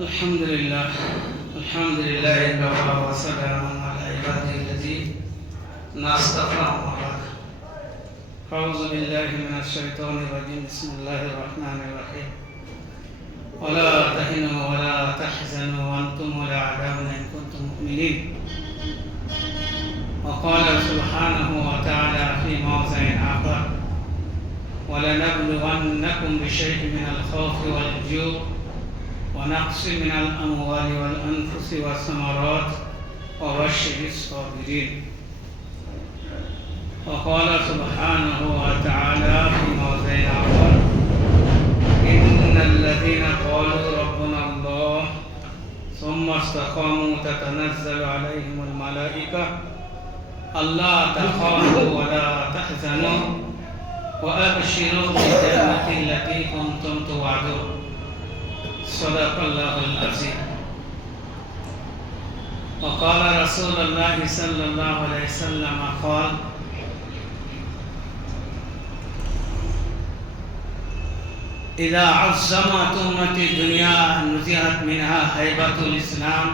الحمد لله كفى وسلام على عباده الذين اصطفى أما بعد. أعوذ بالله من الشيطان الرجيم. بسم الله الرحمن الرحيم. ولا تهنوا ولا تحزنوا وأنتم الأعلون إن كنتم مؤمنين. وقال سبحانه وتعالى في موضع آخر: ولنبلونكم بشيء من الخوف والجوع ونقص من الأموال والأنفس والثمرات وبشر الصابرين. وقال سبحانه وتعالى في موضع آخر: إن الذين قالوا ربنا الله ثم استقاموا تتنزل عليهم الملائكة ألا تخافوا ولا تحزنوا وأبشروا بالجنة التي كنتم توعدون. صدق الله العظيم. وقال رسول الله صلى الله عليه وسلم قال: إذا عظمت أمتي الدنيا نزهت منها هيبة الإسلام،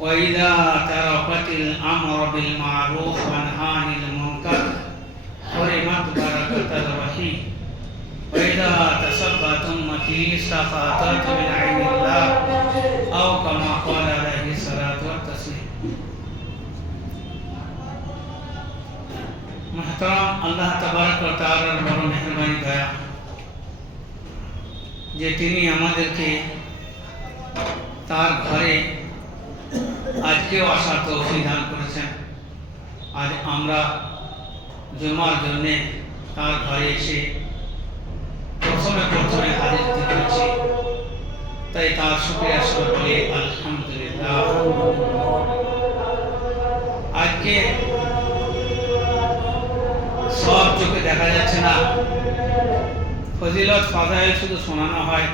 وإذا تركت الأمر بالمعروف والنهي عن المنكر حرمت بركة الوحي، وإذا تسبت أمتي سقطت من عين الله، أو كما قال عليه الصلاة والتسليم. محترم আল্লাহ তাবারক ওয়া তাআলার বড় মেহেরবানি দয়া যে তিনি আমাদেরকে তার ঘরে আজকেও আসার তৌফিক দান করেছেন। আজ আমরা জুমার জন্য তার ঘরে এসে প্রথমে হাজির করেছি, তাই তার শুকরিয়া বলে আলহামদুলিল্লাহ। আজকে সব চোখে দেখা যাচ্ছে না, ফজিলত ফাজাইল শুধু শোনানো হয়,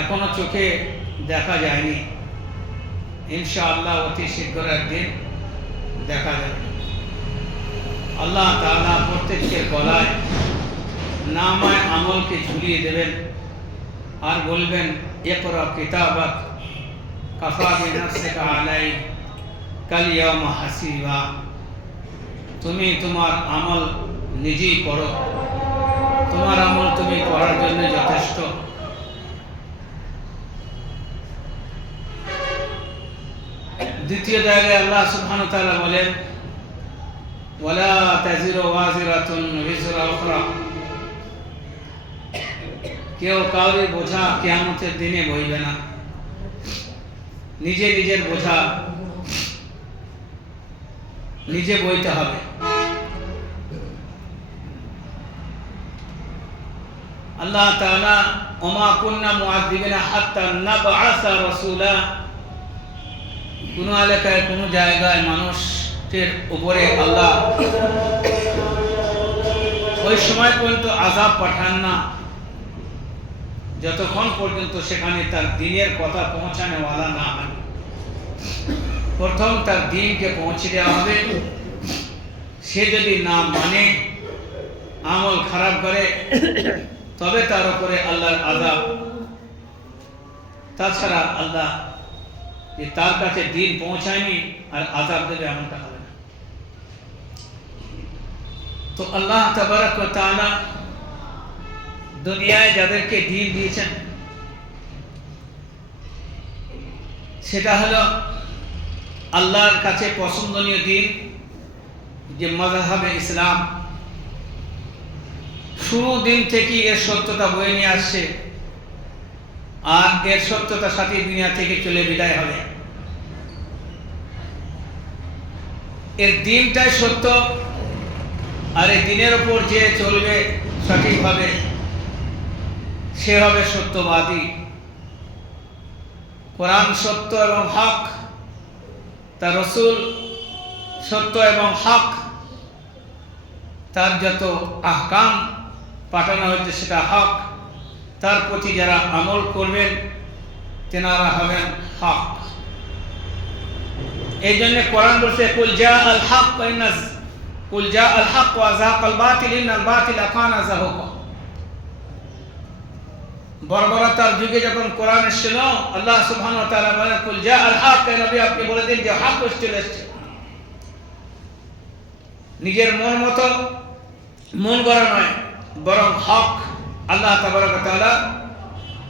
এখনো চোখে দেখা যায়নি। ইনশাআল্লাহ অতি শীঘ্র একদিন দেখা যাবে। আল্লাহ তাআলা প্রত্যেকের গলায় নামায় আমলকে ঝুলিয়ে দেবেন আর বলবেন, ইকরা কিতাবাক কাফা বিনাফসিকা আলাইকা আল ইয়াওমা হাসিবা। তুমি তোমার আমল নিজেই করো, তোমার আমল তুমি করার জন্য যথেষ্ট। দ্বিতীয় জায়গায় আল্লাহ সুবহানাহু ওয়া তাআলা বলেন, ওয়ালা তাজিরু ওয়াজিরাতুন বিজরা উখরা। কেউ কাউরি বোঝা কিয়ামতের দিনে বইবে না, নিজের বোঝা নিজে বইতে হবে। আল্লাহ তাআলা ওমা কুন্না মুআযযিবিনা হাত্তা নাবআসা রাসূলা। কোন এলাকায় কোন জায়গায় মানুষের উপরে আল্লাহ ওই সময় পর্যন্ত আযাব পাঠান না যতক্ষণ পর্যন্ত সেখানে তার দ্বীনের কথা পৌঁছানোওয়ালা না হয়। প্রথম তার দ্বীনকে পৌঁছে দেওয়া হবে। সে যদি না মানে, আমল খারাপ করে, তবে তার উপরে আল্লাহর আযাব। তাছাড়া আল্লাহ যে তার কাছে দ্বীন পৌঁছায়নি আর আযাব দেবে, এমনটা হবে না। তো আল্লাহ তাবারক ওয়া তাআলা দুনিয়ায় যাদেরকে দ্বীন দিয়েছেন, সেটা হলো আল্লাহর কাছে পছন্দনীয় দ্বীন, যে মাযহাবে ইসলাম শুরু দিন থেকে এর সত্যতা বয়ে নিয়ে আসছে, আর এর সত্যতার সাথে দুনিয়া থেকে চলে বিদায় হবে। এর দ্বীনটাই সত্য, আর এই দ্বীনের উপর যে চলবে সঠিকভাবে সে হবে সত্যবাদী। কোরআন সত্য এবং হক, তার রাসূল সত্য এবং হক, তার যত আহকাম পাঠানো হয়েছে সেটা হক। তার প্রতি যারা আমল করবেন তেনারা হবেন হক। এই জন্য কোরআন বলছে, কুল জা আল হক ওয়া যাকাল বাতিল ইন্নাল বাতিলা কানা যাহুকা। বর্বরতার যুগে যখন কোরআন এসেছিল, আল্লাহ সুবহানাহু ওয়া তাআলা বলেন, কুল জা আল হক, নবী আপনি বলে দিন যে হক চলে এসেছে। নিজের মন মতো মন গড়া নয়, বরং হক। আল্লাহ তাবারক ওয়া তাআলা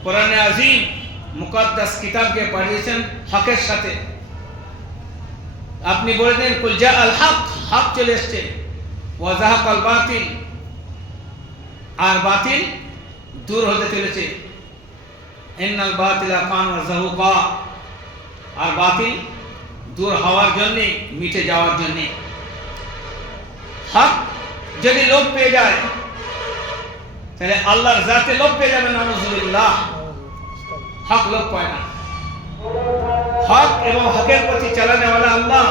কোরআনে আজিম মুকদ্দাস কিতাবকে পাঠিয়েছেন হকের সাথে। আপনি বলে দিন কুল জা আল হক, হক চলে এসেছে, ওয়া যাহাকাল বাতিল, আর বাতিল দূর হতে চলেছে। ইন্নাল বাতিলা কানা যাহুকা, আর বাতিল দূর হওয়ার জন্য, মিটে যাওয়ার জন্য। হক যদি লোপ পেয়ে যায় তাহলে আল্লাহর জাতে লোপ পেয়ে যাবে, নাউযুবিল্লাহ। হক লোপ পায় না। হক এবং হকের প্রতি চালানে ওয়ালা আল্লাহ।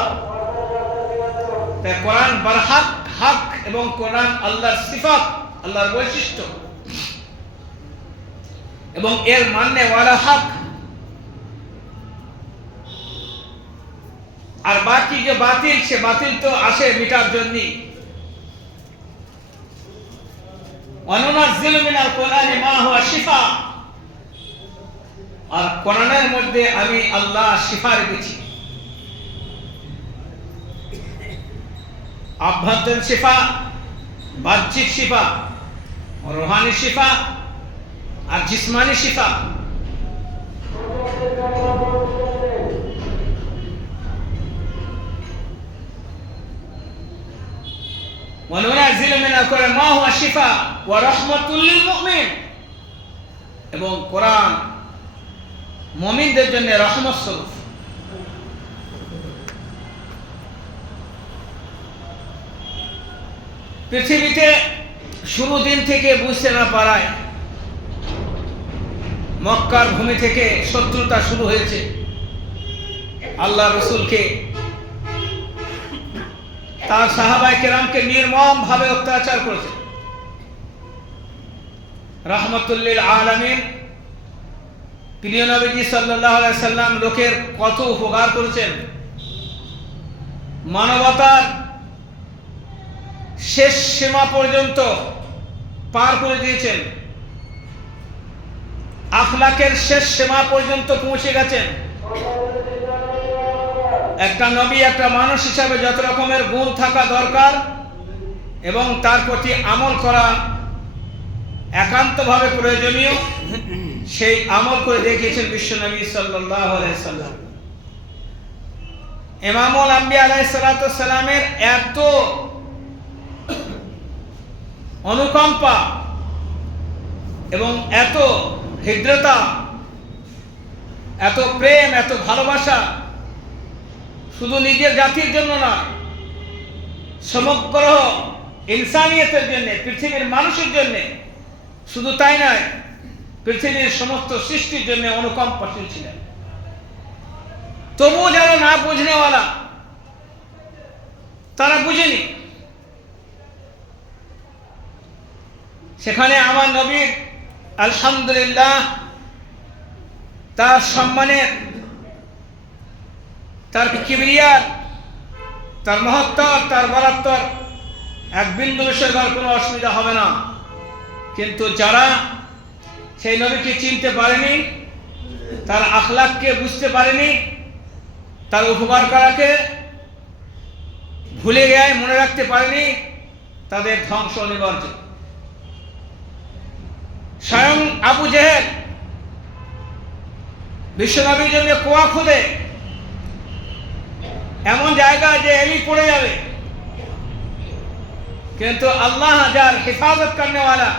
তাই কোরআন বারহাক, হক এবং কোরআন আল্লাহর সিফাত, আল্লাহর বৈশিষ্ট্য, এবং এর মাননে ওয়ালা হক। আর বাকি যে বাতিল, সে বাতিল তো আসে মিটার জন্য। ওয়ানুনাজ্জিলু মিনাল কুরআনি মা হুয়া শিফা, আর কোরআনের মধ্যে আমি আল্লাহ শিফা রেখেছি। আভ্যন্তরীণ শিফা, বাহ্যিক শিফা, রূহানি শিফা আর জিসমানি শিফা। ওয়ানুনাজ্জিলু মিনাল কুরআনি মা হুয়া শিফা ওয়া রাহমাতুল লিল মুমিন, এবং কোরআন মুমিনদের জন্য রহমত স্বরূপ। পৃথিবীতে শুরু দিন থেকে বুঝতে না পারায় মক্কার ভূমি থেকে শত্রুতা শুরু হয়েছে। আল্লাহ রসুলকে, তার সাহাবায়ে কেরামকে নির্মম ভাবে অত্যাচার করেছে। রাহমাতুল লিল আলামিন প্রিয় নবীজি সাল্লাল্লাহু আলাইহি সাল্লাম লোকের কত উপকার করেছেন, মানবতার শেষ সীমা পর্যন্ত পার করে দিয়েছেন, আখলাকের শেষ সীমা পর্যন্ত পৌঁছে গেছেন। একটা নবী, একটা মানুষ হিসাবে যত রকমের গুণ থাকা দরকার এবং তার প্রতি আমল করা একান্তভাবে প্রয়োজনীয়, সেই আমল করে দেখিয়েছেন বিশ্বনবী সাল্লাল্লাহু আলাইহি সাল্লাম। ইমামুল আম্বিয়া আলাইহিস সালাতু ওয়াস সালামের এত অনুকম্পা এবং এত হৃদ্রতা, এত প্রেম, এত ভালোবাসা, শুধু নিজের জাতির জন্য না, সমগ্র ইনসানিয়তের জন্য, পৃথিবীর মানুষের জন্য। শুধু তাই নয়, পৃথিবীর সমস্ত সৃষ্টির জন্য অনুকম্পাশীল ছিলেন। তবুও যারা না বুঝনেওয়ালা, তারা বুঝেনি। সেখানে আমার নবীর আলহামদুলিল্লাহ তার সম্মানের, তার কিবরিয়ার, তার মহত্তর, তার বরাত্তর এক বিন্দু বিষয়বার কোনো অসুবিধা হবে না। কিন্তু যারা সেই নবীকে চিনতে পারেনি, তার আখলাককে বুঝতে পারেনি, তার উপকার করাকে ভুলে যায়, মনে রাখতে পারেনি, তাদের ধ্বংস অনিবার্য। স্বয়ং আবু জেহেল বিশ্বনবীর জন্য কুয়া খুদে এমন জায়গায় যে এলি পড়ে যাবে, কিন্তু আল্লাহ যার হিফাজত করনেওয়ালা,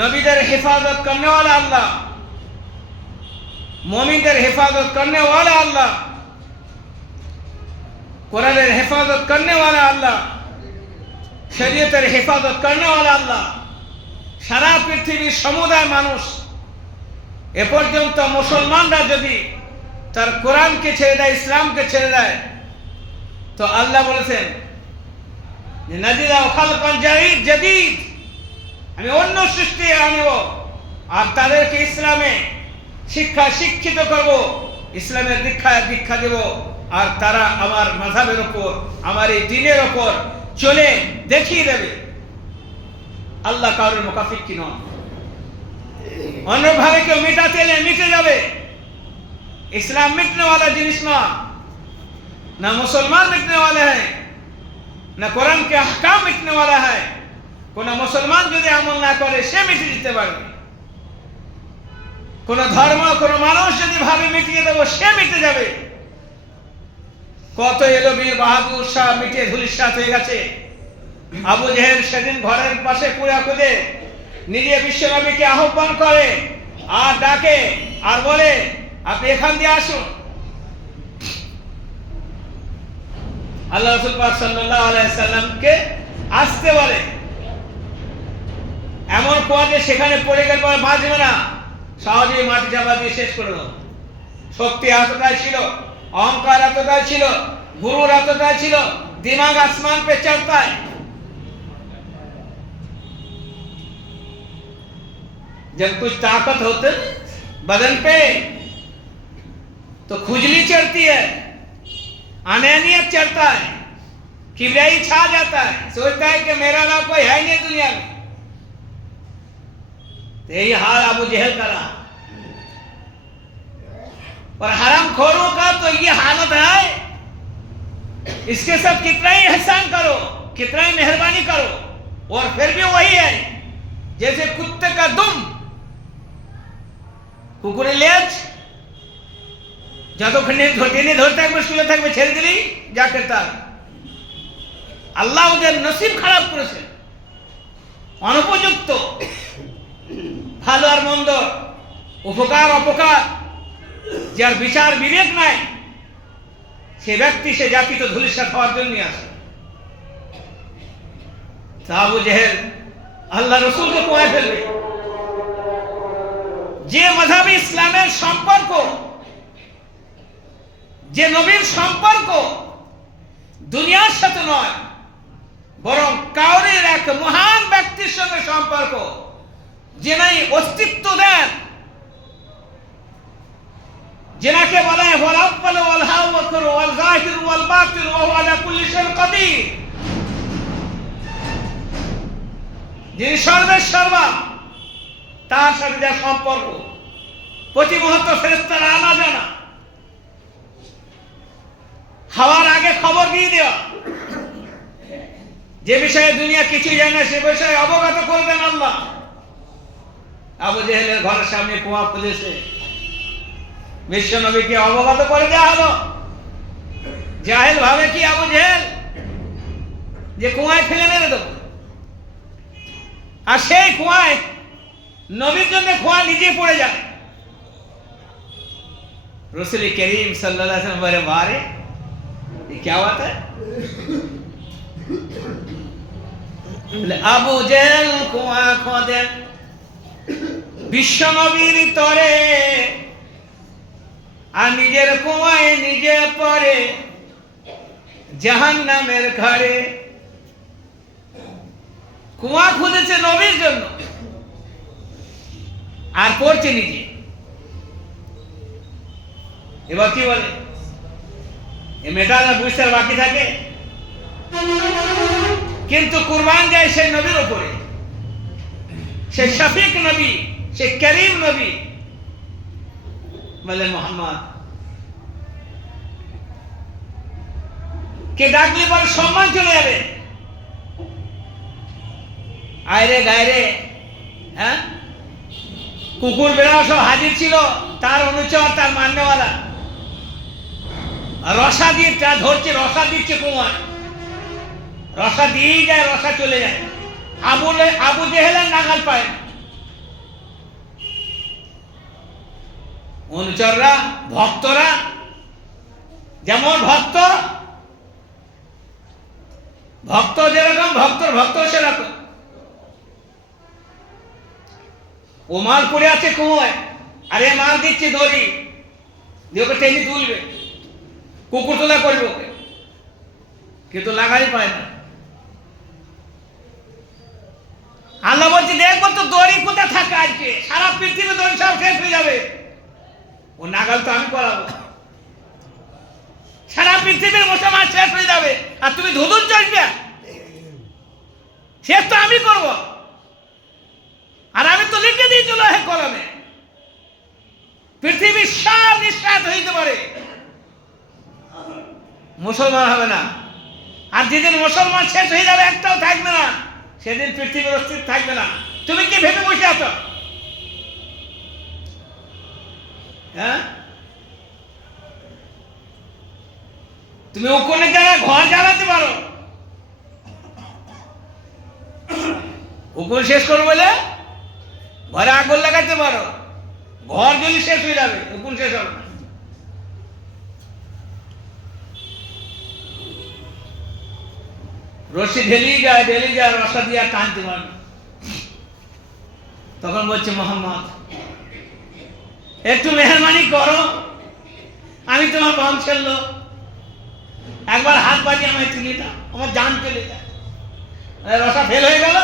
নবীদের হিফাজত করনেওয়ালা আল্লাহ, মুমিনদের হিফাজত করনেওয়ালা আল্লাহ, কোরআনের হিফাজত করনেওয়ালা আল্লাহ, শরীয়তের হিফাজত করনেওয়ালা আল্লাহ। সারা পৃথিবীর সমুদায় মানুষ, এ পর্যন্ত মুসলমানরা যদি তার কোরআনকে ছেড়ে দেয়, ইসলামকে ছেড়ে দেয়, তো আল্লাহ বলেছেন যে নাজিলা খালকান জাদীদ, আমি অন্য সৃষ্টি আনিব আর তাদেরকে ইসলামে শিক্ষিত করব, ইসলামের দীক্ষা দেব, আর তারা আমার মাযহাবের উপর, আমার এই দ্বীনের উপর চলে দেখিয়ে দেবে। আল্লাহ কারোর মুকাফিক কি নন। অন্যভাবে কেউ মিটাতে এলে মিটে যাবে। इस्लाम मिटने वाला जिनिस ना, ना मुसलमान मिटने वाले हैं, ना कुरान के अहकाम मिटने वाला है। কোনো মুসলমান যদি আমল না করে সে মিটে দিতে পারবে, কোন ধর্ম কোন মানুষ যদি ভাবে মিটিয়ে দেবো সে মিটে যাবে। কত এলো বীর বাহাদুর শাহ মিটিয়ে ধুলিসাৎ হয়ে গেছে। আবু জেহেল সেদিন ঘরের পাশে কুড়া খুদে নিজে বিশ্বনবীকে আহ্বান করে আর ডাকে আর বলে আপনি এখান দিয়ে আসুন। আল্লাহ রাসূল পাক সাল্লাল্লাহু আলাইহি সাল্লামকে আসতে বলে, এমন কুয়া যে সেখানে পড়ে গেল পরে বাঁচবে না, সহজেই মাটি চাপা দিয়ে শেষ করে দেব। শক্তি এতটাই ছিল, অহংকার এতটাই ছিল, গুরুর এতটাই ছিল, दिमाग आसमान पे चढ़ता है। जब कुछ ताकत होते बदन पे तो खुजली चढ़ती है, अनानियत चढ़ता है, किबरियाई छा जाता है, सोचता है कि मेरा नाम कोई है नहीं दुनिया में। तो यही हाल अबू जहल का रहा। और हराम खोरों का तो ये हालत है, इसके सब कितना ही एहसान करो, कितना ही मेहरबानी करो, और फिर भी वही है जैसे कुत्ते का दुम, কুকুরের লেজ যতক্ষণ টেনে ধরে থাকবে শুয়ে থাকবে, ছেড়ে দিলেই যাকে তার। আল্লাহ ওদের নসিব খারাপ করেছেন, অনুপযুক্ত। ভালো আর মন্দ, উপকার অপকার যার বিচার বিবেক নাই, সে ব্যক্তি সে জাতি তো ধুলিসাৎ হওয়ার জন্য আসে। আবু জেহেল আল্লাহ রসুলকে কুয়ায় ফেলবে। যে মাযহাবে ইসলামের সম্পর্ক, যে নবীর সম্পর্ক দুনিয়ার সাথে নয়, বরং কাউরের এক মহান ব্যক্তির সঙ্গে সম্পর্ক, যিনি অস্তিত্ব দেন, जिनके बला है वल अव्वल वल आखिर वल ज़ाहिर वल बातिन व हुवा अला कुल्ली शैइन कदीर, যিনি সর্বেসর্বা, তার সাথে যা সম্পর্ক প্রতি মুহূর্তে ফেরেশতারা আনা জানা, খাওয়ার আগে খবর দিয়ে দেওয়া, যে বিষয়ে দুনিয়া কিছু জানে না সে বিষয়ে অবগত করবেন আল্লাহ। আবু জেহেলের ঘরের সামনে কুয়া খুলেছে, বিশ্ব নবীকে অবগত করে দেওয়া হলো। জাহেল ভাবে কি আবু জেহেল যে কুয়ায় ফেলে মেরে দেবো, আর সেই কুয়ায় নবীর জন্য কুয়া নিজে পড়ে যায়। रसूल करीम सल्लल्लाहु अलैहि वसल्लम बोले बारे ये क्या बात है? আবু জেহেল কুয়া খোদে বিশ্ব নবীর তরে, আর নিজের কুয়ায় নিজে পড়ে জাহান্নামের ঘরে। কুয়া খুঁজেছে নবীর জন্য আর পড়ছে নিজে। এবার কি বলে, এ মেয়েটা বুঝতে বাকি থাকে, কিন্তু কুরবান যায় সেই নবীর উপরে, সে শফিক নবী, সে করিম নবী বলে মোহাম্মদ কে ডাকলে পরে সম্মান চলে যাবে। আয়রে গায়রে, হ্যাঁ, কুকুর বেড়া সব হাজির ছিল, তার অনুচর, তার মান্যওয়ালা রসা দিয়ে তা ধরছে, রসা দিচ্ছে কুমার, রসা দিয়েই যায়, রসা চলে যায়। আবু জেহেলের নাগাল পায় না। অনুচররা, ভক্তরা যেমন ভক্ত, ভক্ত যেরকম ভক্তর ভক্ত সেরকম। ও মাল পড়ে আছে কুয়োয়, আরে মাল দিচ্ছে দড়ি দিয়ে ওকে টেনে তুলবে, কুকুর তোলা করবে ওকে, কিন্তু লাগাই পায় না। আল্লাহ বলছে দেখবো তো দড়ি কোথায় থাকে, আজকে সারা পৃথিবী দড়ি সব শেষ হয়ে যাবে, ও নাগাল তো আমি করাবো, সারা পৃথিবীর মুসলমান শেষ হয়ে যাবে, আর তুমি ধুধুর চলবে, শেষ তো আমি করবো, আর আমি তো লিখে দিয়ে চলো হে করো। নিঃশ্বাস নিঃশ্বাস হইতে পারে, মুসলমান হবে না। আর যেদিন মুসলমান শেষ হয়ে যাবে, একটাও থাকবে না, সেদিন পৃথিবীর অস্তিত্ব থাকবে না। তুমি কি ভেবে বসে আছো? হ্যাঁ, তুমি ওখানে জায়গায় ঘর জ্বালাতে পারো, উকুন শেষ করো বলে ঘরে আগুন লাগাতে পারো, ঘর যদি শেষ হয়ে যাবে, উকুন শেষ হবে না। রশি ঢেলি যায় রসা দিয়ে টানতে পারবে। তখন বলছে মোহাম্মদ, একটু মেহরবানি করো, আমি তোমার বংশের লোক, একবার হাত বাজিয়ে আমায় তুলে দাও, আমার জান চলে যায়। রসা ফেল হয়ে গেল,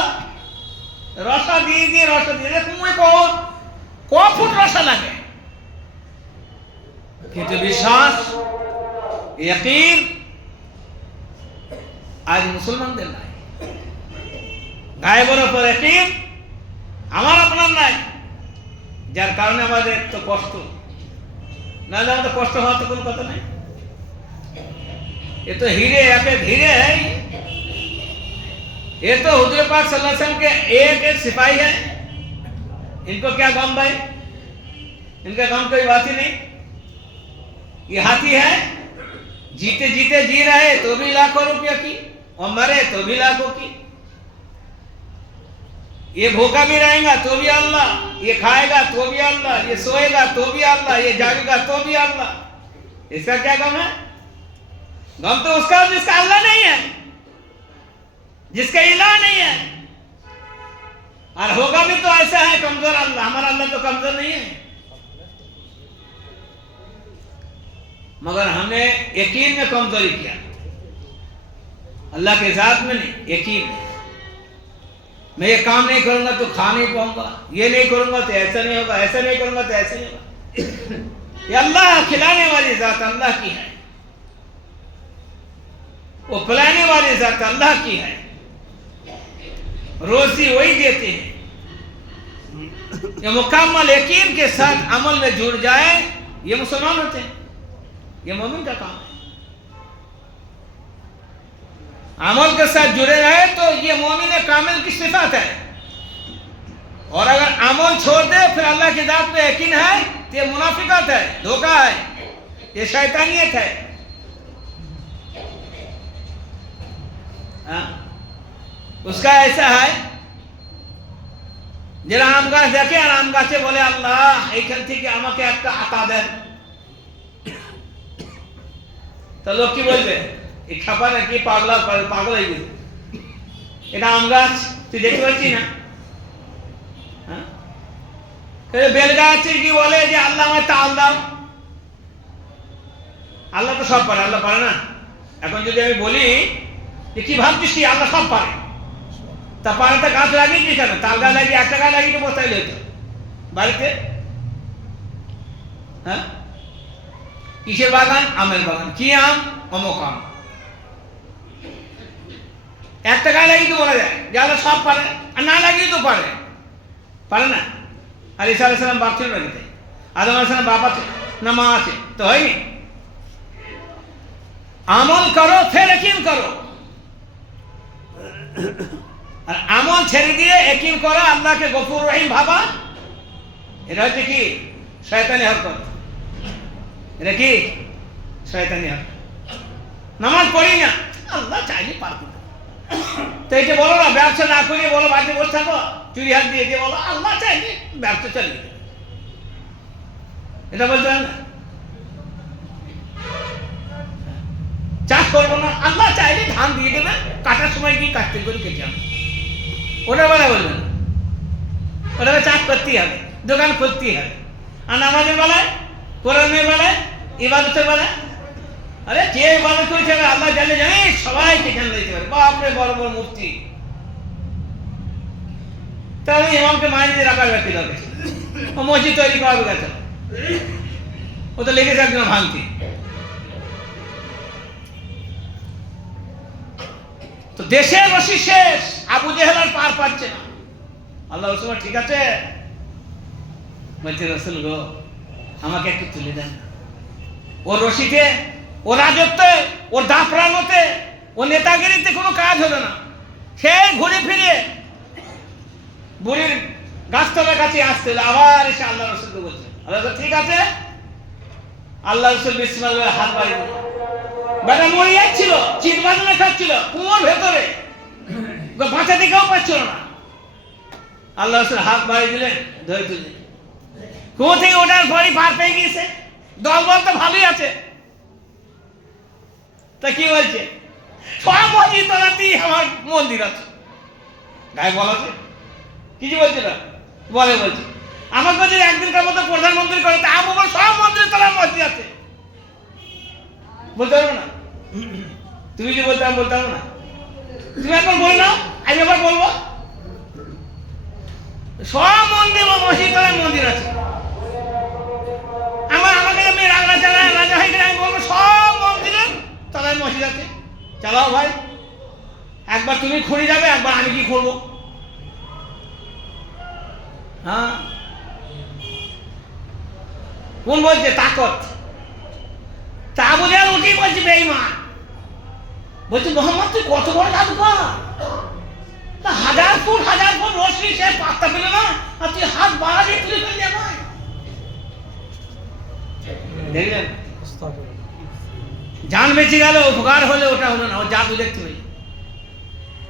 রসা দিয়ে তুমি ক ফুট রসা লাগে, কিন্তু বিশ্বাস ইয়াকিন আজ মুসলমানদের নাই। গায়েবের উপর ইয়াকিন আমার আপনার নাই, যার কারণে আমাদের তো কষ্ট, না হলে আমাদের কষ্ট হওয়ার তো কোনো কথা নাই। ये तो हीरे हीरे है, ये तो हुजूर पाक सल्लल्लाहु अलैहि वसल्लम के एक एक सिपाही है, इनको क्या गम भाई, इनका गम कोई बात ही नहीं। ये हाथी है, जीते जीते जी रहे तो भी लाखों रुपया की, और मरे तो भी लाखों की। ये भूखा भी रहेगा तो भी अल्लाह, ये खाएगा तो भी अल्लाह, ये सोएगा तो भी अल्लाह, ये जागेगा तो भी अल्लाह। इसका क्या गम है? गम तो उसका जिसका अल्लाह नहीं है, जिसका इलाह नहीं है। और होगा भी तो ऐसा है कमजोर अल्लाह, हमारा अल्लाह तो कमजोर नहीं है, मगर हमने यकीन में कमजोरी किया, अल्लाह के जात में नहीं, यकीन में। मैं ये काम नहीं करूंगा तो खा नहीं पाऊंगा, ये नहीं करूंगा तो ऐसा नहीं होगा, ऐसा नहीं करूंगा तो ऐसा नहीं होगा। ये अल्लाह खिलाने वाली जात अल्लाह की है, वो पिलाने वाली जात अल्लाह की है, रोजी वही देते हैं। ये मुकम्मल यकीन के साथ अमल में जुड़ जाए, ये मुसलमान होते हैं, ये मोमिन का काम है। अमल के साथ जुड़े रहे तो ये मोमिन कामिल की सिफत है। और अगर अमल छोड़ दे फिर अल्लाह की जात पे यकीन है तो ये मुनाफिकत है, धोखा है, ये शैतानियत है। उसका ऐसा है যারা আম গাছ দেখে আর আম গাছে বলে আল্লাহ এইখান থেকে আমাকে একটা আতা দেন, তো লোক কি বলবে, এই খাপা নাকি পাগলা পাগল হয়ে গেছে, এটা আম গাছ তুই দেখতে পাচ্ছি না। বেল গাছ কি বলে যে আল্লাহ আমায় তাল দাও, আল্লাহ তো সব পারে, আল্লাহ পারে না। এখন যদি আমি বলি যে কি ভাবছিস কি আল্লাহ সব পারে, তা পারে তো গাছ লাগিয়েছি কেন, তাল গাছ লাগিয়ে একটা গাছ লাগিয়ে বসাই হতো বাড়িতে। হ্যাঁ, কিসের বাগান? আমের বাগান। কি আম? অমুক আম। একটা গাছ লাগিয়ে তো বলা যায় যে আল্লাহ সব পারে, আর না লাগিয়ে তো পারে, পারে না। আর ঈসা আলাইহিস সালাম বাপ ছিল বাড়িতে, আদম আলাইহিস সালাম বাপ আছে না মা আছে, তো হয়নি। আমল করো ফের यकीन করো, আর আমল ছেড়ে দিয়ে यकीन করা, আল্লাহকে গফুর রহিম ভাবা, এটা হচ্ছে কি শয়তানি হরকত, এটা কি শয়তানি হরকত। নামাজ পড়ি না, আল্লাহ চাইলে পার করতে, তো এটা বলো না, ব্যবসা না করিয়ে বলো বাড়িতে বসে থাকো, চুরি হাত দিয়ে দিয়ে বলো আল্লাহ চাইলে ব্যবসা চালিয়ে দেবে, এটা বলতে না। চাষ করবো না, আল্লাহ চাইলে ধান দিয়ে দেবে, কাটার সময় গিয়ে কাটতে করে কেটে যাবে, ওটা বলা বলবে না। ওটাকে চাষ করতেই হবে, দোকান খুলতেই হবে। আর নামাজের বেলায়, কোরআনের বেলায়, ইবাদতের বেলায়, আরে যে ইবাদত করেছে আল্লাহ জানে, জানে সবাইকে জানতে দিতে পারে। বাপরে বড় বড় মুফতি, তাহলে ইমামকে মাইনে দিয়ে রাখার ব্যক্তি দরকার, ও মসজিদ তৈরি করাবে গেছে, ও তো লেগেছে একজন ভাঙতি। তো দেশে বসি শেষ, আবু জেহেল আর পার পাচ্ছে না। আল্লাহ রসুল ঠিক আছে বলছে, রসুল গো আমাকে একটু তুলে দেন। ওর রশিতে, ওর রাজত্বে, ওর দাপড়ানোতে, ওর নেতাগিরিতে কোনো কাজ হলো না। সে ঘুরে ফিরে বুড়ির গাছতলার কাছে আসতে হলো, আবার এসে আল্লাহ রসুলকে বলছে, আল্লাহ ঠিক আছে। আল্লাহ রসুল বিসমিল্লাহ হাত বাড়িয়ে দিল। বেটা মরে যাচ্ছিল, চিৎ বাজনা খাচ্ছিল কুয়োর ভেতরে, বাঁচাতে কেউ পাচ্ছিল না। আল্লাহ রসুল হাত বাড়িয়ে দিলেন, ধরে তুলে কুয়ো থেকে ওঠার পরই পার পেয়ে গিয়েছে। দলবল তো ভালোই আছে। তা কি বলছে, সব মসজিদ তলাতেই আমার মন্দির আছে। গায়ে বলা আছে কিছু বলছে না, বলছে আমাকে যদি একদিনকার মতো প্রধানমন্ত্রী করে, তা আমার সব মন্দির তলার মসজিদ আছে। বলতে পারবো না? তুমি যে বলতে আমি বলতে পারবো না? তুমি এখন বল না, আমি আবার বলবো। সব মন্দির ও মসজিদ তলায় মন্দির আছে। আমাকে আমি রাজা হয়ে গেলে আমি বলবো সব মন্দিরের তলায় মসজিদ আছে। চালাও ভাই, একবার তুমি খুঁড়ে যাবে, একবার আমি কি করবো? হ্যাঁ, কোন বলছে তাকত? তা বলে আর ওটাই বলছে বেঈমান। বলছে মোহাম্মদ তুই কত বড় জাদুকর, হাজার ফুট রশ্মি সে পাত্তা পেল না, আর তুই হাত বাড়াবি তুলে ফেললি আমায়। দেখলেন, জান বেঁচে গেল, উপকার হলে ওটা হলো না, ও জাদু দেখতে পেলি।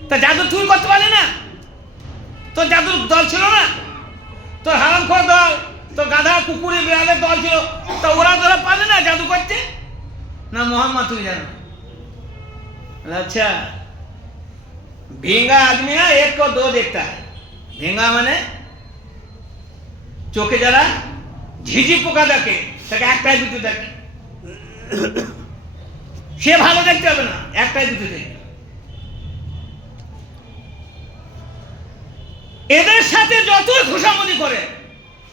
তা জাদু তুই করতে পারলি না? তোর জাদুর দল ছিল না? তোর হারামখোর দল, তোর গাধা কুকুরে বিড়ালের দল ছিল, তা ওরা পারলে না জাদু করতে? না मोहम्मद तुम जानो। अच्छा, भींगा आदमी ना एक को दो देखता है। भींगा माने चोखे जरा झिझी पोका देखे, তাকে একটাই দুটো দেখে, সে ভালো দেখতে হবে না, একটাই দুটো দেখে। এদের সাথে যতই খুশামদি করে,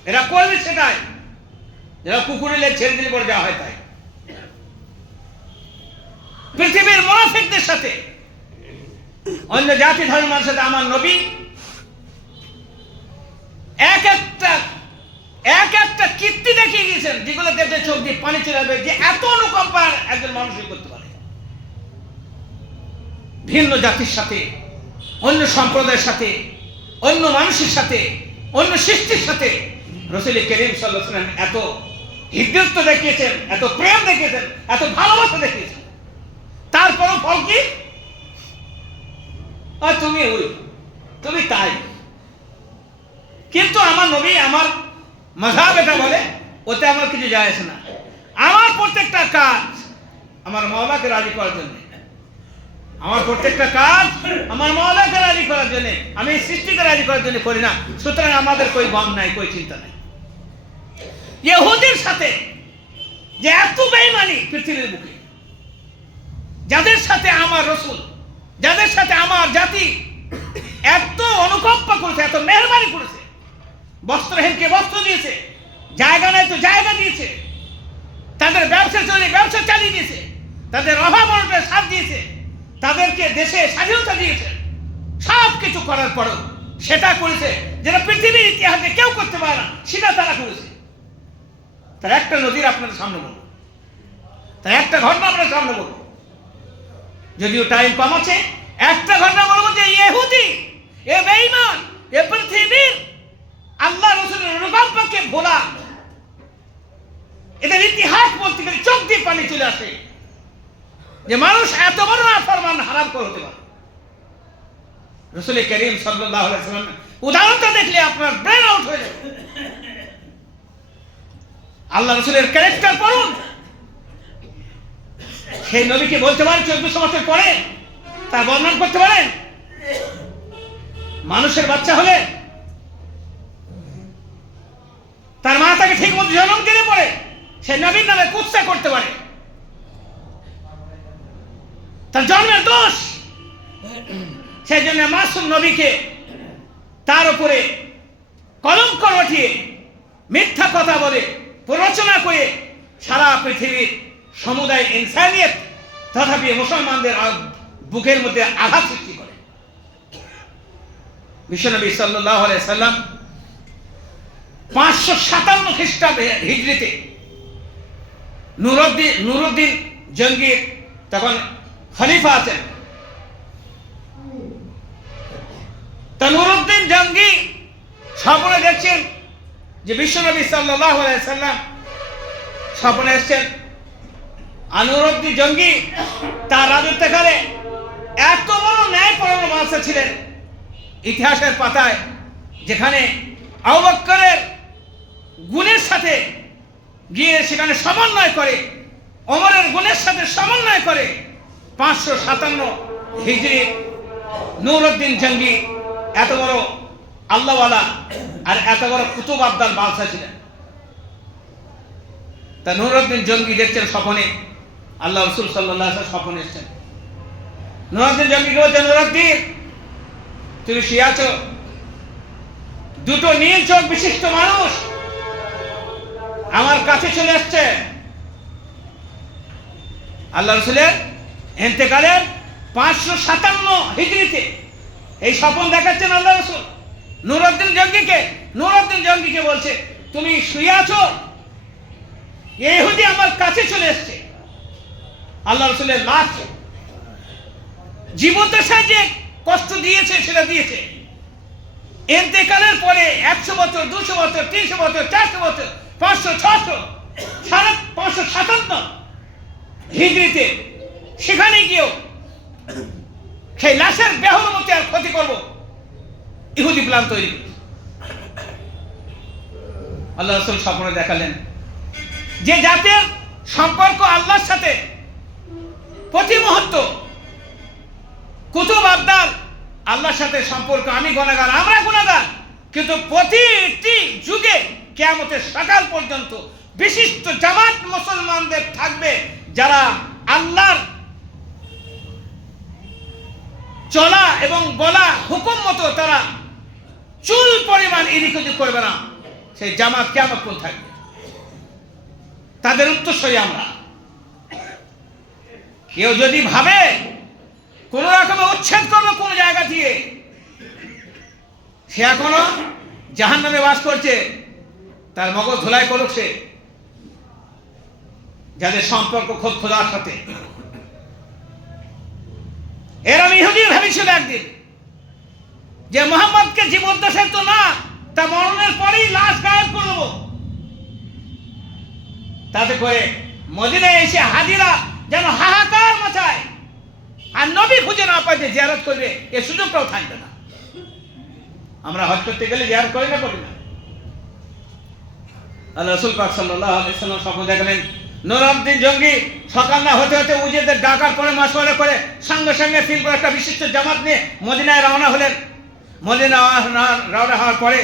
এরা করবে সেটাই, যারা কুকুরে লেগ ছেড়ে দিলে পরে যা হয় তাই। পৃথিবীর মুনাফিকদের সাথে, অন্য জাতি ধর্মের সাথে আমার নবী এক একটা কীর্তি দেখিয়ে গিয়েছেন, যেগুলো দেখতে চোখ দিয়ে পানি চলে যাবে, যে এত অনুকম্পা একজন মানুষই করতে পারে। ভিন্ন জাতির সাথে, অন্য সম্প্রদায়ের সাথে, অন্য মানুষের সাথে, অন্য সৃষ্টির সাথে রাসূল করিম সাল্লাল্লাহু আলাইহি ওয়াসাল্লাম এত হৃদয়ত্ব দেখিয়েছেন, এত প্রেম দেখিয়েছেন, এত ভালোবাসা দেখিয়েছেন। তারপরও ফল কি? আর তুমি তাই। কিন্তু আমার নবী, আমার মাযহাব এটা বলে, ওতে আমার কিছু যায় আসে না। আমার প্রত্যেকটা কাজ আমার মাওলাকে রাজি করার জন্য, আমার প্রত্যেকটা কাজ আমার মাওলাকে রাজি করার জন্য, আমি সৃষ্টিকে রাজি করার জন্য করি না। সুতরাং আমাদের કોઈ গম নাই, કોઈ চিন্তা নাই। ইহুদির সাথে যে এত বেঈমানি পৃথিবীর বুকে, যাদের সাথে আমার রাসূল, যাদের সাথে আমার জাতি এত অনুকম্পা করেছে, এত মেহেরবানি করেছে, বস্ত্রহীনকে বস্ত্র দিয়েছে, জায়গা নাই তো জায়গা দিয়েছে, তাদের ব্যবসা চালিয়ে দিয়েছে, তাদের অভাব অনটনের সাথ দিয়েছে, তাদেরকে দেশে স্বাধীনতা দিয়েছে, সব কিছু করার পরেও সেটা করেছে যেটা পৃথিবীর ইতিহাসে কেউ করতে পারে না, সেটা তারা করেছে। তার একটা নজির আপনাদের সামনে বলবো, তার একটা ঘটনা আপনাদের সামনে বলবো, যদিও টাইম কম আছে। একটা ঘটনা বলবো যে ইহুদি, এ বেঈমান, এ পৃথিবীর আল্লাহ রাসূলের অনুকম্পাকে ভোলা, এদের ইতিহাস বলতে গেলে চোখ দিয়ে পানি চলে আসে, যে মানুষ এত বড় নাফরমান হারাম করে হতে পারে। রাসূল করিম সাল্লাল্লাহু আলাইহি ওয়াসাল্লাম উদাহরণটা দেখলে আপনার ব্রেন আউট হয়ে যাবে। আল্লাহ রাসূলের ক্যারেক্টার পড়ুন, সেই নবীকে বলতে পারেন 1400 বছর পরে তার বর্ণনা করতে পারেন। মানুষের বাচ্চা হলে তার মা তাকে ঠিক মতো জন্ম দিলে পরে সে নবীর নামে কুৎসা করতে পারে, তার জন্মের দোষ। সেই জন্য মাসুম নবীকে তার উপরে কলঙ্ক রটিয়ে মিথ্যা কথা বলে প্ররোচনা করে সারা পৃথিবীর সমুদায় ইনসানিয়ত তথাপি মুসলমানদের বুকের মধ্যে আঘাত সৃষ্টি করে। বিশ্বনবী সাল্লাল্লাহু আলাইহি সাল্লাম 557 খ্রিস্টাব্দে হিজরিতে নুরুদ্দিন জঙ্গি তখন খলিফা আছেন। তা নুরুদ্দিন জঙ্গি স্বপ্নে দেখছেন যে বিশ্বনবী সাল্লাল্লাহু আলাইহি সাল্লাম স্বপ্নে এসেছেন। আর নুরুদ্দিন জঙ্গি তার রাজত্বকালে এত বড় ন্যায়পরায়ণ বাদশা ছিলেন ইতিহাসের পাতায়, যেখানে আবু বকরের গুণের সাথে গিয়ে সেখানে সমন্বয় করে, ওমরের গুণের সাথে সমন্বয় করে 557 হিজরি নুরুদ্দিন জঙ্গি এত বড় আল্লাহওয়ালা আর এত বড় কুতুব আবদাল বাদশা ছিলেন। তা নুরুদ্দিন জঙ্গি দেখছেন স্বপ্নে আল্লাহ রাসূল সাল্লাল্লাহু আলাইহি ওয়াসাল্লাম স্বপ্নে এসেছেন। নুরুদ্দিন জঙ্গি বলছেন, নুরুদ্দিন তুমি শুয়ে আছো, দুটো নীল চোখ বিশিষ্ট মানুষ আমার কাছে চলে আসছে। আল্লাহ রাসূলের ইন্তেকালের 557 হিজরিতে এই স্বপ্ন দেখাচ্ছেন আল্লাহ রাসূল নুরুদ্দিন জঙ্গিকে বলছে, তুমি শুয়ে আছো, ইহুদি আমার কাছে চলে এসছে। আল্লাহ রাসূলের লাশ জীবত সাহায্যে কষ্ট দিয়েছে, সেটা দিয়েছে। ইন্তেকালের পরে 100 বছর, 200 বছর, 300 বছর, 400 বছর, 500, 600, 557 হিজরিতে সেখানে গিয়েও সেই লাশের বেহুরমতি আর ক্ষতি করবো ইহুদি প্ল্যান তৈরি করে। আল্লাহ রাসূল স্বপ্নে দেখালেন যে জাতের সম্পর্ক আল্লাহর সাথে প্রতি মুহূর্ত, কুতুব আবদাল আল্লাহর সাথে সম্পর্ক, আমি গুনাহগার, আমরা গুনাহগার, কিন্তু প্রতিটি যুগে কিয়ামতের সকাল পর্যন্ত বিশিষ্ট জামাত মুসলমানদের থাকবে যারা আল্লাহর চলা এবং বলা হুকুম মতো তারা চুল পরিমাণ এদিক ওদিক করবে না। সেই জামাত কিয়ামত পর্যন্ত থাকবে, তাদের উত্তরসূরি আমরা। কেউ যদি ভাবে কোন রকমে উচ্ছেদ করবে কোন জায়গা দিয়ে, সে এখনো জাহান্নামে বাস করছে, তার মগজ ধোলাই করুক সে, যাদের সম্পর্ক খোদ খোদার সাথে। এরম ইহুদি ভেবেছিল একদিন যে মুহাম্মদকে জীবদ্দশায় তো না, তা মরণের পরেই লাশ গায়েব করে দেবো। তাতে করে মদিনায় এসে হাজিরা যেন হাহাকার মাচায়, আর নবী খুঁজে না পাইতে জিয়ারত করবে এ সুযোগটাও থাকবে না। আমরা হজ করতে গেলে জিয়ারত করি না, করি না? আল্লাহ রাসূল পাক সাল্লাল্লাহু আলাইহি ওয়াসাল্লাম স্বপ্ন দেখলেন নুরুদ্দিন জঙ্গি সকাল না হতে হতে উজিরদের ডাকার পরে মাসওয়ারা করে সঙ্গে সঙ্গে ফিল করে একটা বিশিষ্ট জামাত নিয়ে মদিনায় রওনা হলেন। মদিনা রওনা হওয়ার পরে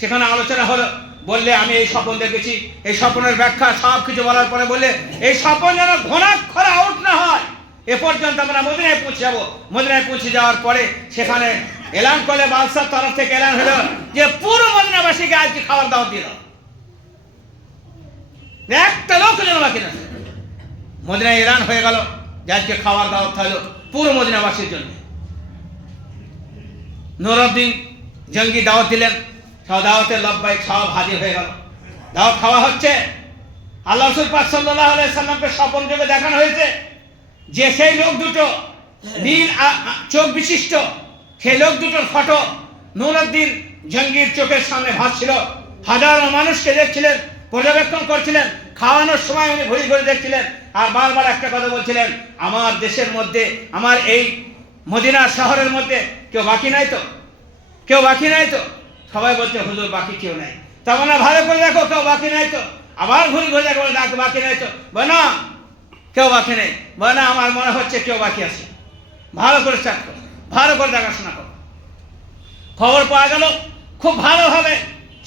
সেখানে আলোচনা হলো। বললে আমি এই স্বপ্ন দেখেছি, এই স্বপ্নের ব্যাখ্যা সব কিছু বলার পরে বললে এই স্বপ্ন যেন ঘনাক্ষরে আউট না হয়, এ পর্যন্ত আমরা মদিনায় পৌঁছে যাবো। মদিনায় পৌঁছে যাওয়ার পরে সেখানে এলান করলে বাদশার তরফ থেকে এলান হলো যে পুরো মদিনাবাসীকে আজকে খাবার দাওয়াত দিয়ে দাও, একটা লোক যেন বাকি না। মদিনায় এলান হয়ে গেল যে আজকে খাবার দাওয়াত হলো পুরো মদিনাবাসীর জন্য। নুরুদ্দিন জঙ্গি দাওয়াত দিলেন, সব দাওয়াতের লব্বাইক সব হাজির হয়ে গেল, দাওয়াত খাওয়া হচ্ছে। আল্লাহ রাসূল পাক সাল্লাল্লাহু আলাইহি সাল্লামকে স্বপ্ন যোগে দেখানো হয়েছে যে সেই লোক দুটো নীল চোখ বিশিষ্ট, সেই লোক দুটোর ফটো নুরুদ্দিন জঙ্গির চোখের সামনে ভাসছিল। হাজারো মানুষকে দেখছিলেন, পর্যবেক্ষণ করছিলেন, খাওয়ানোর সময় উনি ঘুরে ঘুরে দেখছিলেন আর বারবার একটা কথা বলছিলেন, আমার দেশের মধ্যে, আমার এই মদিনা শহরের মধ্যে কেউ বাকি নাই তো, কেউ বাকি নাই তো? সবাই বলছে হুজুর বাকি কেউ নাই। তখন ভালো করে দেখো কেউ বাকি নাই তো, আবার ঘুরে ঘুরে দেখো বাকি নাই তো, না কেউ বাকি নেই, না আমার মনে হচ্ছে কেউ বাকি আছে। ভালো করে চেক করো, ভালো করে দেখাশোনা করো। খবর পাওয়া গেল খুব ভালোভাবে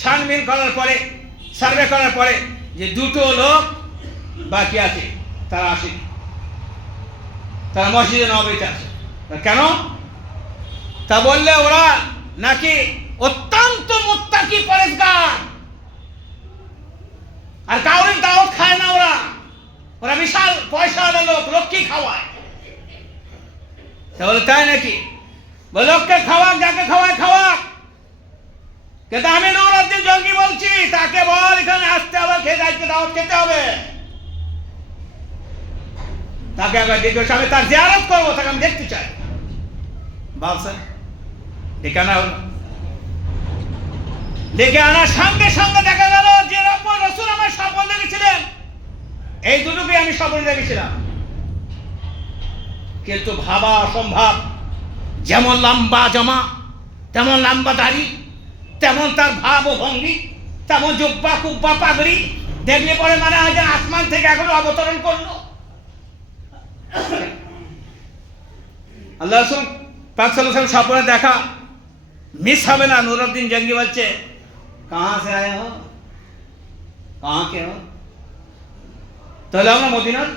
ছানবিন করার পরে, সার্ভে করার পরে যে দুটো লোক বাকি আছে, তারা আসেনি, তারা মসজিদে নববীতে আছে। কেন? তা বললে ওরা নাকি অত্যন্ত মুত্তাকি পরেজগার, আর কাউরির দাওয়াত খায় না ওরা, ওরা বিশাল পয়সাওয়ালা লোক, লোককে খাওয়ায়। তাহলে তাই নাকি? লোককে খাওয়াক, যাকে খাওয়ায় খাওয়াক, কিন্তু আমি নুরুদ্দিন জঙ্গি বলছি তাকে বল এখানে আসতে হবে, খেয়ে আজকে দাওয়াত খেতে হবে। তাকে আবার ডেকে আমি তার জিয়ারত করবো, তাকে আমি দেখতে চাই। বলছেন ডেকে আনা হলো। ডেকে আনার সঙ্গে সঙ্গে দেখা গেল যে রাসূল আমার স্বপ্ন দেখেছিলেন, এই দুটোকে আমি স্বপ্ন দেখেছিলাম। কিন্তু ভাবা অসম্ভব, যেমন লম্বা জামা, তেমন লম্বা দাড়ি, তেমন তার ভাব ও ভঙ্গি, তেমন জুব্বা কুব্বা পাগড়ি, দেখলে পরে মানে হয় যে আসমান থেকে এখন অবতরণ করলো। আল্লাহ রাসূল পাক সাল্লাল্লাহু আলাইহি ওয়াসাল্লাম স্বপ্নে দেখা মিস হবে না। নুরউদ্দিন জঙ্গি বলছে, কাহা সে আয়ে হো, কাহা কে হো? তাহলে আমরা মদিনার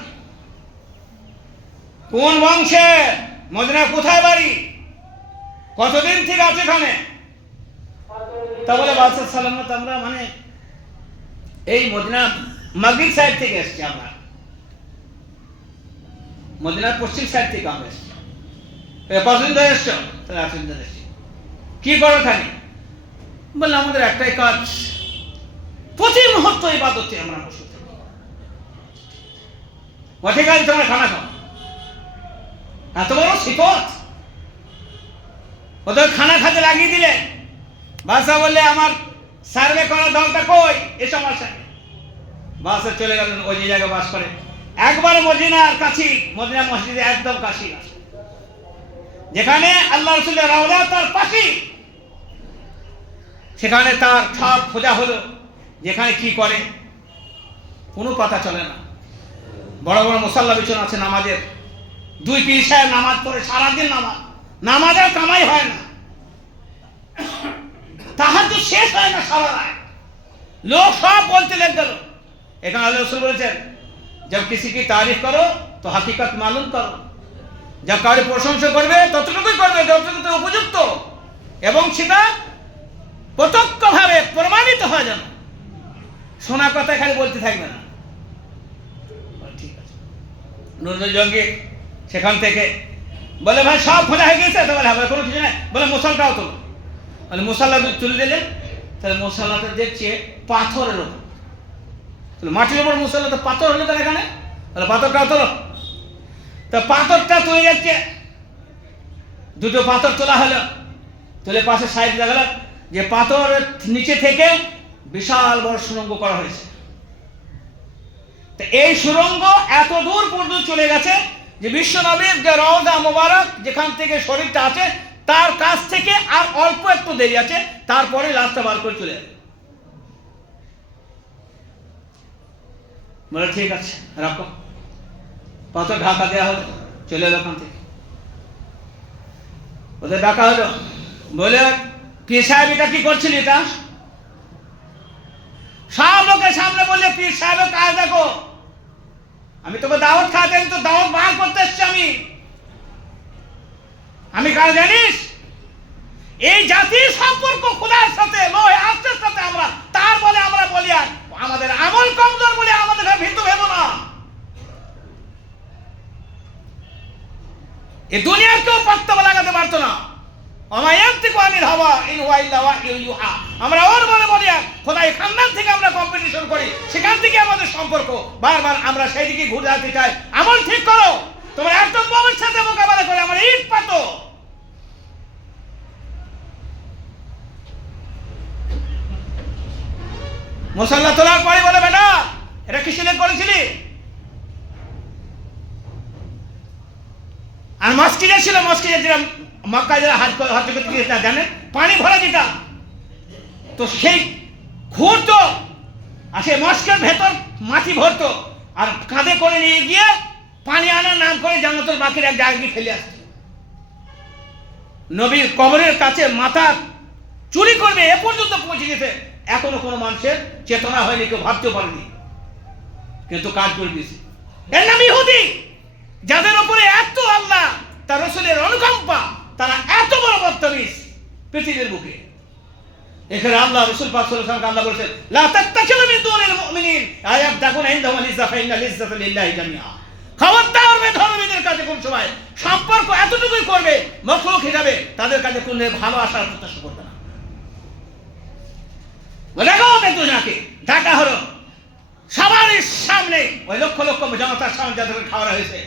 কোন বংশে, মদিনার কোথায় বাড়ি, কতদিন থেকে আছে এখানে? তা বলে বাদশাহ সালামত আমরা মানে এই মদিনা মাগরিব সাইড থেকে এসছি, আমরা মদিনার পশ্চিম সাইড থেকে আমরা এসছি। কতদিন ধরে এসছো? তাহলে এতদিন ধরে এসছি। কি করো এখানে? বললে আমাদের একটাই কাজ, প্রতি মুহূর্ত ইবাদতে আমরা বসে থাকি। ঠিক আছে, তোমরা খানা খাও। এত বড় সিফত ওদের খানা খাতে লাগিয়ে দিলে। বাদশাহ বললে আমার সার্ভে করার দলটা কই, এসব আমার সাথে। বাদশাহ চলে গেলেন ওই যে জায়গায় বাস করে, একবার মদিনার কাছে, মদিনা মসজিদে একদম কাছে, যেখানে আল্লাহ রাসূলের রওজা তার পাশে, সেখানে তার সব খোঁজা হলো, যেখানে কি করে কোনো পাতা চলে না। বড় বড় মুসাল্লা বিছানো আছে নামাজের, দুই পীর সাহেব নামাজ পড়ে সারাদিন, নামাজের কামাই হয় না, তাহাজ্জুদ শেষ হয় না সারা রাত। লোক সব বলতে লেগে গেল। এখানে আল্লাহ রাসূল বলেছেন, जब किसी की तारीफ करो तो हकीकत मालूम करो, जब কারো প্রশংসা করবে ততটুকুই করবে যতটুকু উপযুক্ত, এবং সেটা প্রত্যক্ষভাবে প্রমাণিত হয় যেন, শোনা কথা খালি বলতে থাকবে না। ঠিক আছে। নুরউদ্দিন জঙ্গি সেখান থেকে বলে, ভাই সব খোঁজা হয়ে গেছে? তো বলে হবে কোনো কিছু নাই। বলে মুসাল্লাটাও তোলো। বলে মুসাল্লা তুলে দিলেন। তাহলে মুসাল্লাটা দেখছে পাথরের ওপর, মাটির ওপর মুসাল্লা, তো পাথর হলো তার এখানে। তাহলে পাথরটাও তোলো। তো পাথরটা তুলে যাচ্ছে, দুটো পাথর তোলা হলো। তুলে পাশে সাইড লাগালো, যে পাথরের নিচে থেকে বিশাল বড় সুড়ঙ্গ করা হয়েছে। তো এই সুড়ঙ্গ এত দূর পর্যন্ত চলে গেছে যে বিশ্ব নবীর যে রওজা মোবারক যেখান থেকে শরীরটা আছে তার কাছ থেকে আর অল্প একটু দেরি আছে, তারপরে লাশটা বার করে চলে যাবে। বলে ঠিক আছে রাখো। পাথর ঢাকা দেওয়া হলো, চলে এলো ওখান থেকে। ওদের ডাকা হলো, বলে পীর সাহেব এটা কি করছিল? এটা সব লোকের সামনে বললে, পীর সাহেবের কাজ দেখো, আমি তোকে দাওয়াত খাওয়াতে, তো দাওয়াত বার করতে এসছি আমি কাজ জানিস? এই জাতির সম্পর্ক খোদার সাথে, নয় আত্মার সাথে আমরা, তার বলে আমরা বলি আর আমাদের আমল কমজোর বলে আমাদের ভীতু ভেব না। এই দুনিয়ার কেউ পাত্তা লাগাতে পারতো না। আমরা ওর বলে বলি আর খোদাই খানদান থেকে আমরা কম্পিটিশন করি, সেখান থেকে আমাদের সম্পর্ক বারবার আমরা সেই দিকে ঘুরে আসতে চাই। আমল ঠিক করো, তোমরা একদম বাবার সাথে মোকাবেলা করে আমরা ইট পাতো। মুসাল্লা তোলার পরে বলে, বেটা এটা কি সিলেক্ট করেছিলি? আর মসজিদে ছিল, মসজিদে যেটা মক্কায় যারা হজ করতে গিয়েছে জানেন, পানি ভরা যেটা, তো সেই ঘুরতো আর সেই মস্কের ভেতর মাটি ভরতো, আর কাঁধে করে নিয়ে গিয়ে পানি আনার নাম করে জান্নাতুল বাকির এক জায়গায় ফেলে আসতো। নবীর কবরের কাছে মাথা চুরি করবে এ পর্যন্ত পৌঁছে গেছে, এখনো কোনো মানুষের চেতনা হয়নি, কেউ ভাবতেও পারেনি, কিন্তু কাজ করে দিয়েছে। এর নাম ইহুদি, যাদের উপরে এত আল্লাহ তার রাসূলের অনুকম্পা, তারা এত বড় বদতমিজ পৃথিবীর বুকে। এখানে আল্লাহ রাসূল পাক সাল্লাল্লাহু আলাইহি ওয়াসাল্লাম আল্লাহ বলেছেন, লা তাত্তাকিলু মিন দুনিল মুমিনিন আয়াবতাকুনা ইনদাহুল ইজ্জা ফা ইন্নাল ইজ্জাতা লিল্লাহি জামিআ। খবরদার বেধর্মীদের কাছে কোন সময় সম্পর্ক এতটুকুই করবে, মখলুক হিসাবে তাদের কাছে কোনো ভালো আসার প্রত্যাশা করবে না। বলে গো বেদুনাকে ঢাকা হলো সবার সামনে, ওই লক্ষ লক্ষ জনতার সামনে যাদের খাওয়া হয়েছে,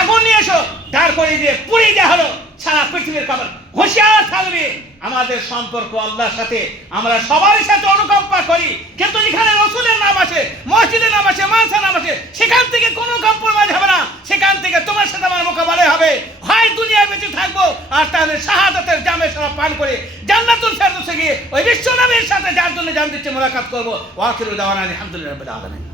আগুন নিয়ে এসো, দাঁড় করে দিয়ে পুড়িয়ে দেওয়া হলো সারা পৃথিবীর খবর। হুঁশিয়ার থাকবে, আমাদের সম্পর্ক আল্লাহর সাথে আমরা সবার সাথে অনুকম্পা করি, কিন্তু যেখানে রসুলের নাম আছে, মসজিদের নাম আছে, মানসার নাম আছে, সেখান থেকে কোনো কম্প্রোমাইজ হবে না। সেখান থেকে তোমার সাথে আমার মোকাবেলা হবে, হয় দুনিয়ায় বেঁচে থাকবো আর তাহলে শাহাদাতের জামে সারা পান করে জান্নাতুল ফেরদৌসে গিয়ে ওই বিশ্ব নবীর সাথে যার জন্য জান দিচ্ছে মোলাকাত করবো। ওয়া আখিরু দাওয়ানা আলহামদুলিল্লাহি রাব্বিল আলামিন।